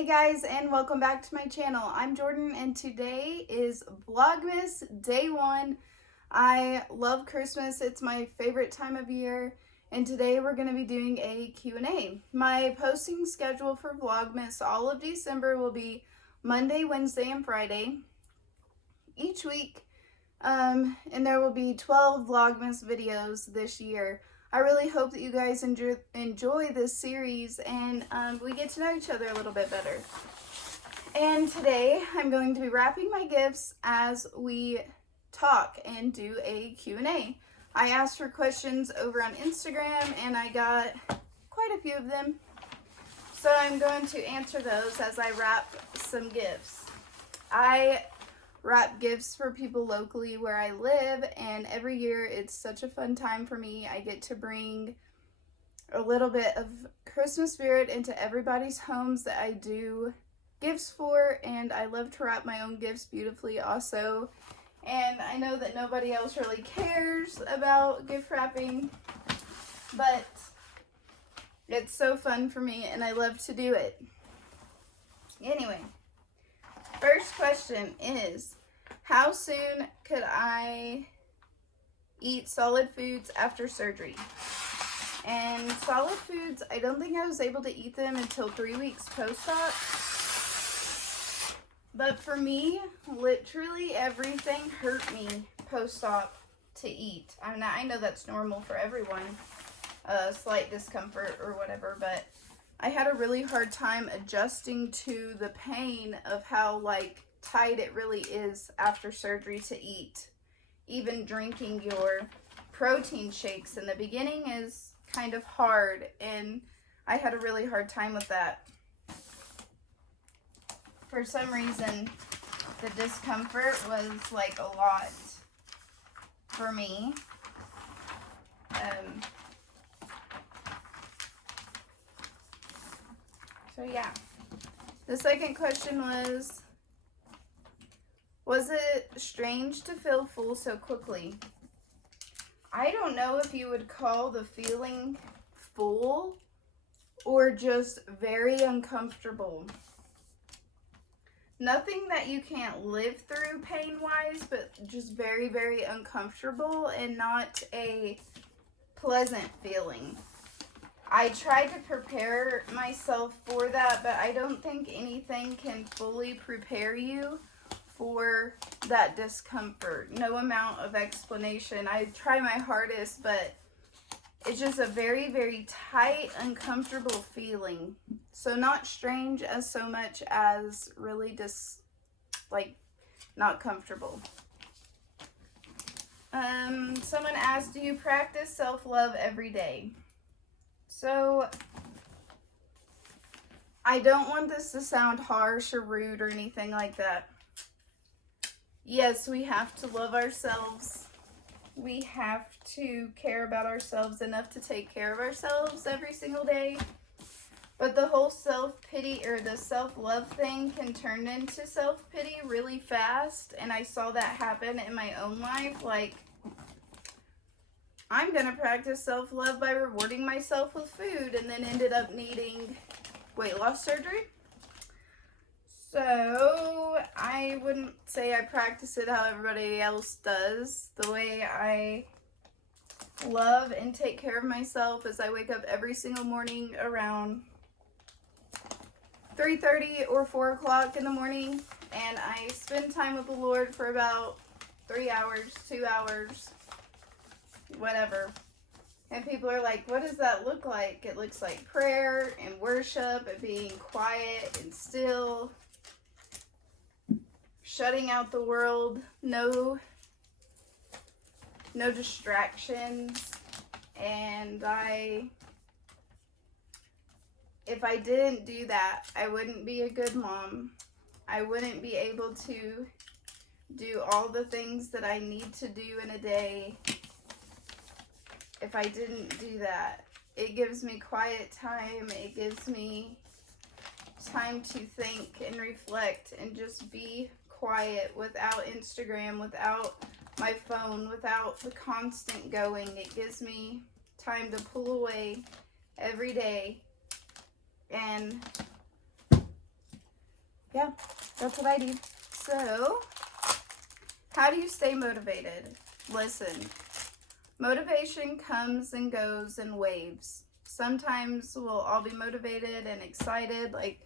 Hey guys, and welcome back to my channel. I'm Jordan and today is Vlogmas Day 1. I love Christmas. It's my favorite time of year, and today we're going to be doing a Q&A. My posting schedule for Vlogmas all of December will be Monday, Wednesday, and Friday each week, and there will be 12 Vlogmas videos this year. I really hope that you guys enjoy this series and we get to know each other a little bit better. And today I'm going to be wrapping my gifts as we talk and do a Q&A. I asked for questions over on Instagram and I got quite a few of them. So I'm going to answer those as I wrap some gifts. I wrap gifts for people locally where I live, and every year it's such a fun time for me. I get to bring a little bit of Christmas spirit into everybody's homes that I do gifts for, and I love to wrap my own gifts beautifully also. And I know that nobody else really cares about gift wrapping, but it's so fun for me and I love to do it. Anyway, first question is, how soon could I eat solid foods after surgery? And solid foods, I don't think I was able to eat them until 3 weeks post-op. But for me, literally everything hurt me post-op to eat. I mean, I know that's normal for everyone, slight discomfort or whatever, but I had a really hard time adjusting to the pain of how tight it really is after surgery to eat. Even drinking your protein shakes in the beginning is kind of hard, and I had a really hard time with that. For some reason, the discomfort was a lot for me. So yeah. The second question was it strange to feel full so quickly? I don't know if you would call the feeling full or just very uncomfortable. Nothing that you can't live through pain-wise, but just very, very uncomfortable and not a pleasant feeling. I tried to prepare myself for that, but I don't think anything can fully prepare you for that discomfort. No amount of explanation. I try my hardest, but it's just a very, very tight, uncomfortable feeling. So not strange as so much as really just not comfortable. Someone asked, do you practice self-love every day? So I don't want this to sound harsh or rude or anything like that. Yes, we have to love ourselves. We have to care about ourselves enough to take care of ourselves every single day. But the whole self-pity or the self-love thing can turn into self-pity really fast. And I saw that happen in my own life. I'm going to practice self-love by rewarding myself with food, and then ended up needing weight loss surgery. So I wouldn't say I practice it how everybody else does. The way I love and take care of myself is I wake up every single morning around 3:30 or 4 o'clock in the morning, and I spend time with the Lord for about 3 hours, 2 hours, whatever. And people are like, what does that look like? It looks like prayer and worship and being quiet and still, shutting out the world, no distractions. And if I didn't do that, I wouldn't be a good mom. I wouldn't be able to do all the things that I need to do in a day. If I didn't do that, it gives me quiet time. It gives me time to think and reflect and just be quiet without Instagram, without my phone, without the constant going. It gives me time to pull away every day and yeah, that's what I do. So, how do you stay motivated? Listen, motivation comes and goes in waves. Sometimes we'll all be motivated and excited, like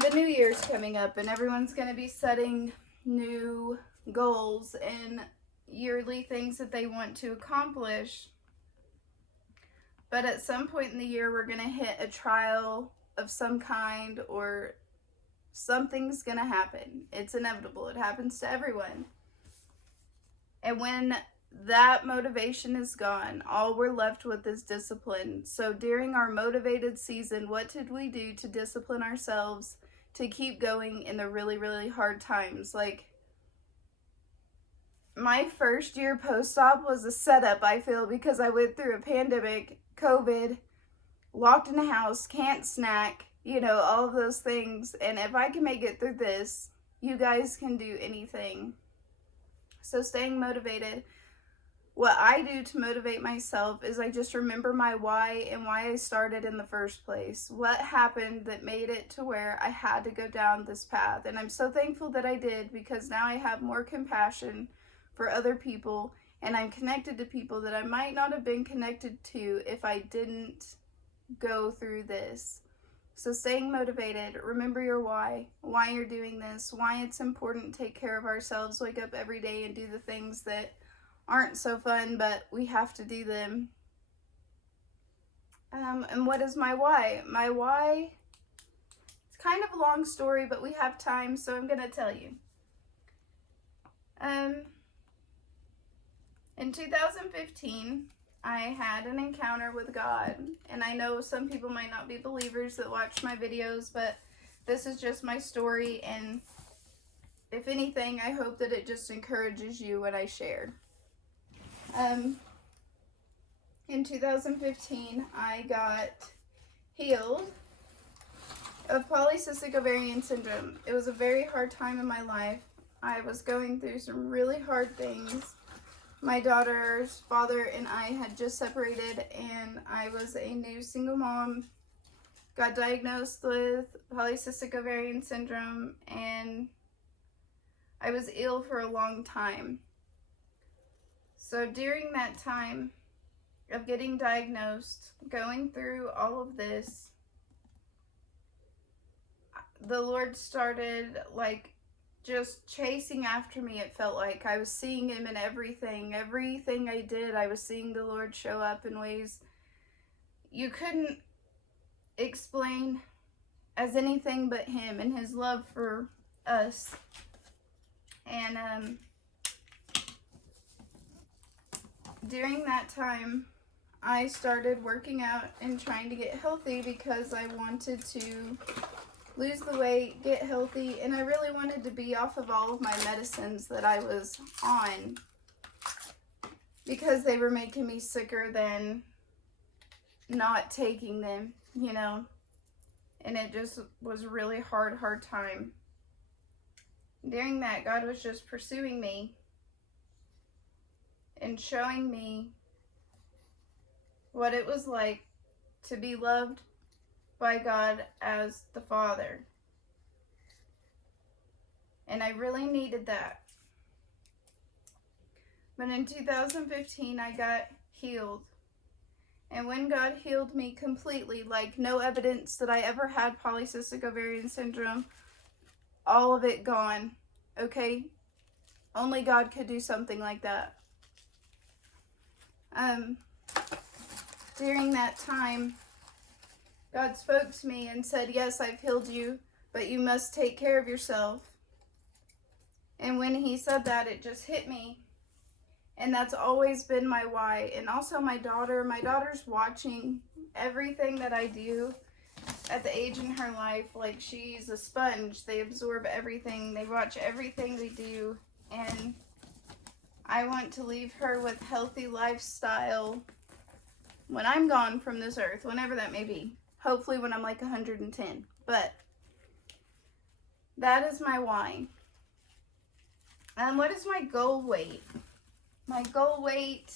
the new year's coming up and everyone's going to be setting new goals and yearly things that they want to accomplish. But at some point in the year, we're going to hit a trial of some kind, or something's going to happen. It's inevitable. It happens to everyone. And when that motivation is gone, all we're left with is discipline. So during our motivated season, what did we do to discipline ourselves to keep going in the really, really hard times? Like, my first year post-op was a setup, I feel, because I went through a pandemic, COVID, locked in a house, can't snack, you know, all of those things. And if I can make it through this, you guys can do anything. So staying motivated. What I do to motivate myself is I just remember my why and why I started in the first place. What happened that made it to where I had to go down this path. And I'm so thankful that I did, because now I have more compassion for other people, and I'm connected to people that I might not have been connected to if I didn't go through this. So staying motivated, remember your why you're doing this, why it's important to take care of ourselves, wake up every day and do the things that aren't so fun, but we have to do them. And what is my why? My why, it's kind of a long story, but we have time, so I'm going to tell you. In 2015, I had an encounter with God, and I know some people might not be believers that watch my videos, but this is just my story, and if anything, I hope that it just encourages you what I shared. In 2015, I got healed of polycystic ovarian syndrome. It was a very hard time in my life. I was going through some really hard things. My daughter's father and I had just separated, and I was a new single mom, got diagnosed with polycystic ovarian syndrome, and I was ill for a long time. So during that time of getting diagnosed, going through all of this, the Lord started just chasing after me. It felt like I was seeing him in everything I did. I was seeing the Lord show up in ways you couldn't explain as anything but him and his love for us. And during that time, I started working out and trying to get healthy because I wanted to lose the weight, get healthy, and I really wanted to be off of all of my medicines that I was on, because they were making me sicker than not taking them, you know, and it just was a really hard time. During that, God was just pursuing me and showing me what it was like to be loved by God as the Father. And I really needed that. But in 2015, I got healed. And when God healed me completely, like no evidence that I ever had polycystic ovarian syndrome, all of it gone, okay? Only God could do something like that. During that time, God spoke to me and said, yes, I've healed you, but you must take care of yourself. And when he said that, it just hit me. And that's always been my why. And also my daughter's watching everything that I do at the age in her life. Like, she's a sponge. They absorb everything. They watch everything we do. And I want to leave her with healthy lifestyle when I'm gone from this earth, whenever that may be. Hopefully when I'm like 110. But that is my why. And what is my goal weight? My goal weight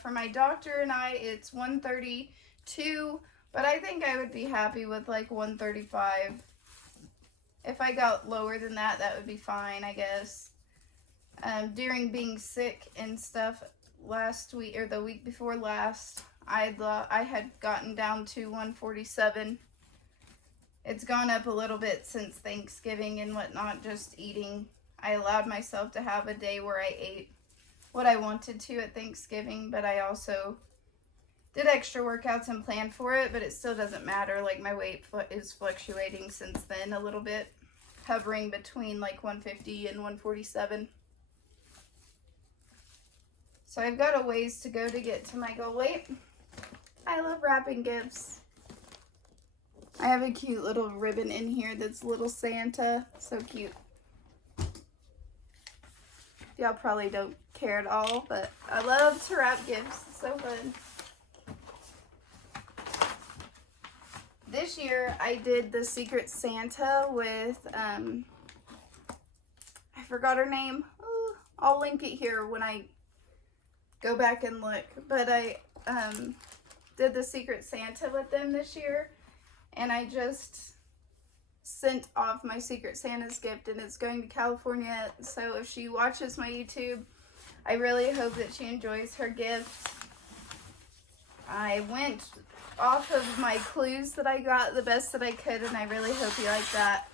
for my doctor and I, it's 132. But I think I would be happy with like 135. If I got lower than that, that would be fine, I guess. During being sick and stuff last week, or the week before last, I had gotten down to 147. It's gone up a little bit since Thanksgiving and whatnot, just eating. I allowed myself to have a day where I ate what I wanted to at Thanksgiving, but I also did extra workouts and planned for it, but it still doesn't matter. Like, my weight is fluctuating since then a little bit, hovering between like 150 and 147. So I've got a ways to go to get to my goal weight. I love wrapping gifts. I have a cute little ribbon in here that's little Santa. So cute. Y'all probably don't care at all, but I love to wrap gifts. It's so fun. This year I did the Secret Santa with, I forgot her name. Ooh, I'll link it here when I go back and look. But I did the Secret Santa with them this year. And I just sent off my Secret Santa's gift, and it's going to California. So if she watches my YouTube, I really hope that she enjoys her gift. I went off of my clues that I got the best that I could, and I really hope you like that.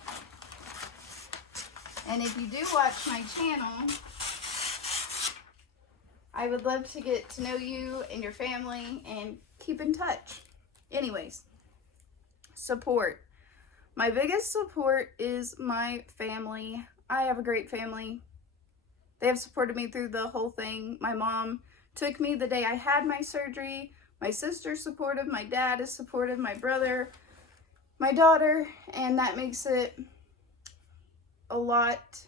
And if you do watch my channel, I would love to get to know you and your family and keep in touch. Anyways. Support. My biggest support is my family. I have a great family. They have supported me through the whole thing. My mom took me the day I had my surgery. My sister's supportive. My dad is supportive. My brother, my daughter, and that makes it a lot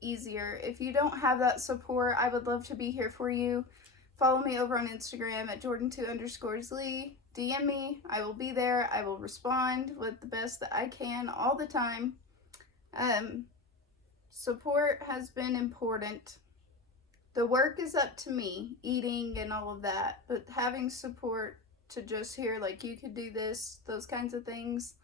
easier. If you don't have that support, I would love to be here for you. Follow me over on Instagram at jordyntlee. DM me. I will be there. I will respond with the best that I can all the time. Support has been important. The work is up to me, eating and all of that, but having support to just hear, like, you could do this, those kinds of things,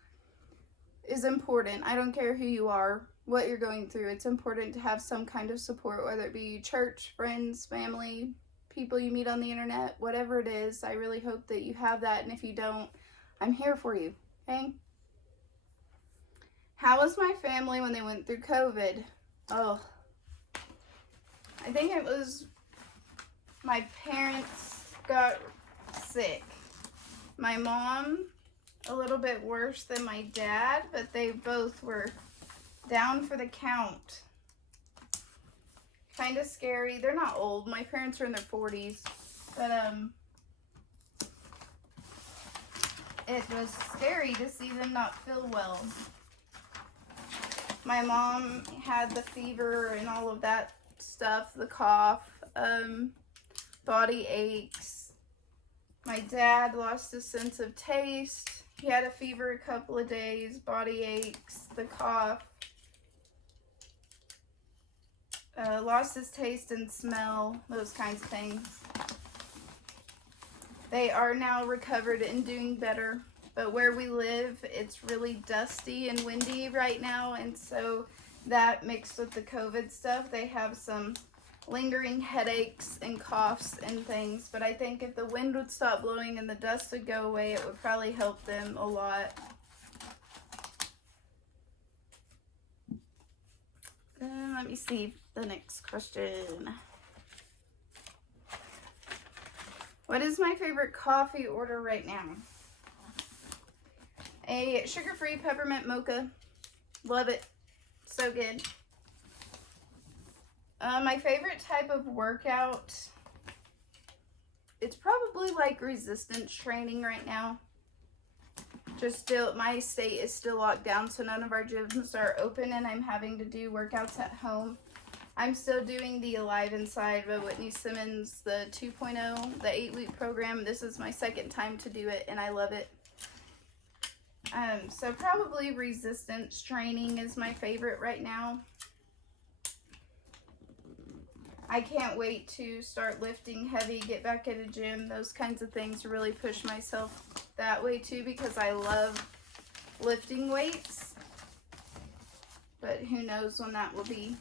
is important. I don't care who you are, what you're going through. It's important to have some kind of support, whether it be church, friends, family, people you meet on the internet, whatever it is. I really hope that you have that, and if you don't, I'm here for you, okay? How was my family when they went through COVID? Oh, I think it was my parents got sick. My mom, a little bit worse than my dad, but they both were down for the count. Kind of scary. They're not old. My parents are in their 40s. But, it was scary to see them not feel well. My mom had the fever and all of that stuff, the cough, body aches. My dad lost his sense of taste. He had a fever a couple of days, body aches, the cough. Lost his taste and smell, those kinds of things. They are now recovered and doing better, but where we live, it's really dusty and windy right now, and so that mixed with the COVID stuff, they have some lingering headaches and coughs and things, but I think if the wind would stop blowing and the dust would go away, it would probably help them a lot. Let me see the next question. What is my favorite coffee order right now? A sugar-free peppermint mocha. Love it. So good. My favorite type of workout, it's probably like resistance training right now. Just still, my state is still locked down, so none of our gyms are open, and I'm having to do workouts at home. I'm still doing the Alive Inside by Whitney Simmons, the 2.0, the 8-week program. This is my second time to do it, and I love it. So probably resistance training is my favorite right now. I can't wait to start lifting heavy, get back at a gym, those kinds of things, really push myself that way too, because I love lifting weights. but who knows when that will be.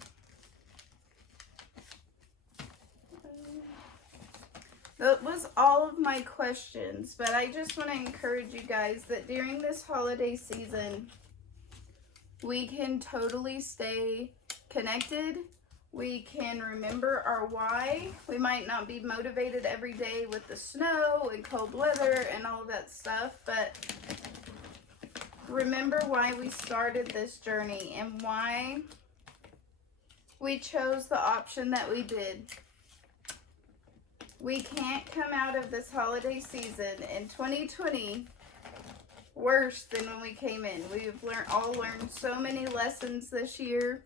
That was all of my questions, but I just want to encourage you guys that during this holiday season, we can totally stay connected. We can remember our why. We might not be motivated every day with the snow and cold weather and all of that stuff, but remember why we started this journey and why we chose the option that we did. We can't come out of this holiday season in 2020 worse than when we came in. We've all learned so many lessons this year,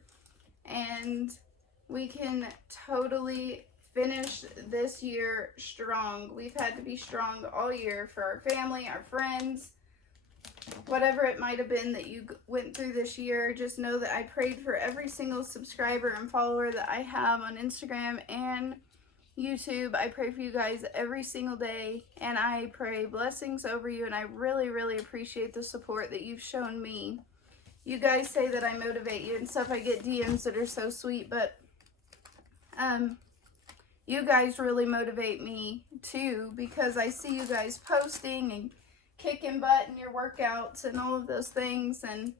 and we can totally finish this year strong. We've had to be strong all year for our family, our friends, whatever it might have been that you went through this year. Just know that I prayed for every single subscriber and follower that I have on Instagram and YouTube. I pray for you guys every single day, and I pray blessings over you, and I really, really appreciate the support that you've shown me. You guys say that I motivate you and stuff. I get DMs that are so sweet, but you guys really motivate me too, because I see you guys posting and kicking butt in your workouts and all of those things. And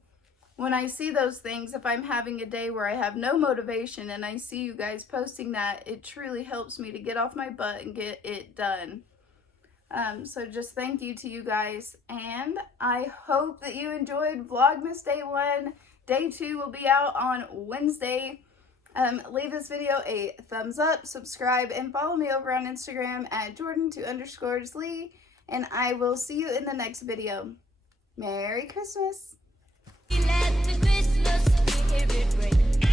when I see those things, if I'm having a day where I have no motivation and I see you guys posting that, it truly helps me to get off my butt and get it done. So just thank you to you guys, and I hope that you enjoyed Vlogmas Day 1. Day 2 will be out on Wednesday. Leave this video a thumbs up, subscribe, and follow me over on Instagram at jordyntlee, and I will see you in the next video. Merry Christmas! Let the Christmas spirit ring.